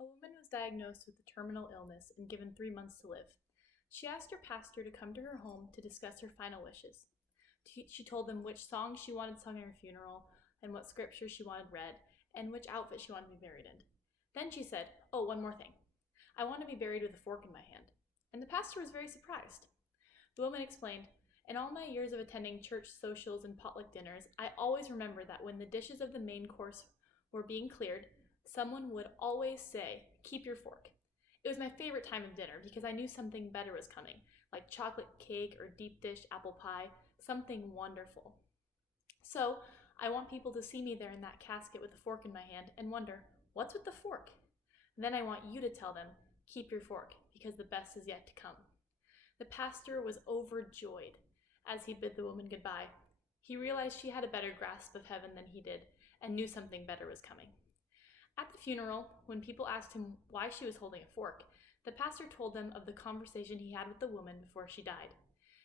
A woman was diagnosed with a terminal illness and given 3 months to live. She asked her pastor to come to her home to discuss her final wishes. She told him which songs she wanted sung at her funeral, and what scripture she wanted read, and which outfit she wanted to be buried in. Then she said, "Oh, one more thing. I want to be buried with a fork in my hand." And the pastor was very surprised. The woman explained, "In all my years of attending church socials and potluck dinners, I always remember that when the dishes of the main course were being cleared, someone would always say, 'Keep your fork.' It was my favorite time of dinner because I knew something better was coming, like chocolate cake or deep dish apple pie, something wonderful. So I want people to see me there in that casket with a fork in my hand and wonder, what's with the fork? Then I want you to tell them, 'Keep your fork, because the best is yet to come.'" The pastor was overjoyed as he bid the woman goodbye. He realized she had a better grasp of heaven than he did and knew something better was coming. At the funeral, when people asked him why she was holding a fork, the pastor told them of the conversation he had with the woman before she died.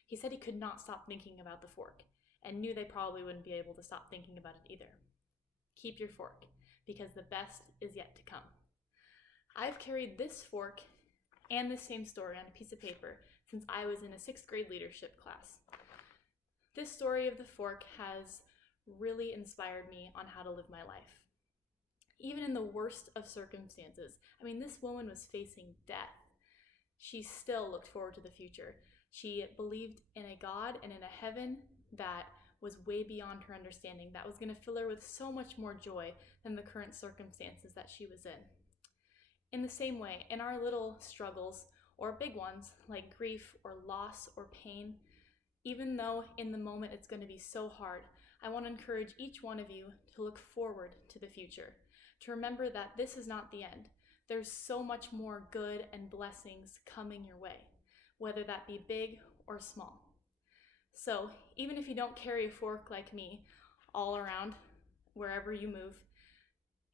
He said he could not stop thinking about the fork, and knew they probably wouldn't be able to stop thinking about it either. Keep your fork, because the best is yet to come. I've carried this fork and this same story on a piece of paper since I was in a 6th grade leadership class. This story of the fork has really inspired me on how to live my life. Even in the worst of circumstances, this woman was facing death. She still looked forward to the future. She believed in a God and in a heaven that was way beyond her understanding, that was going to fill her with so much more joy than the current circumstances that she was in. In the same way, in our little struggles, or big ones, like grief or loss or pain, even though in the moment it's going to be so hard, I want to encourage each one of you to look forward to the future, to remember that this is not the end. There's so much more good and blessings coming your way, whether that be big or small. So even if you don't carry a fork like me all around wherever you move,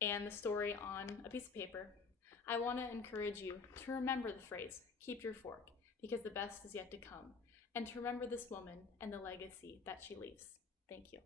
and the story on a piece of paper, I want to encourage you to remember the phrase, "Keep your fork, because the best is yet to come," and to remember this woman and the legacy that she leaves. Thank you.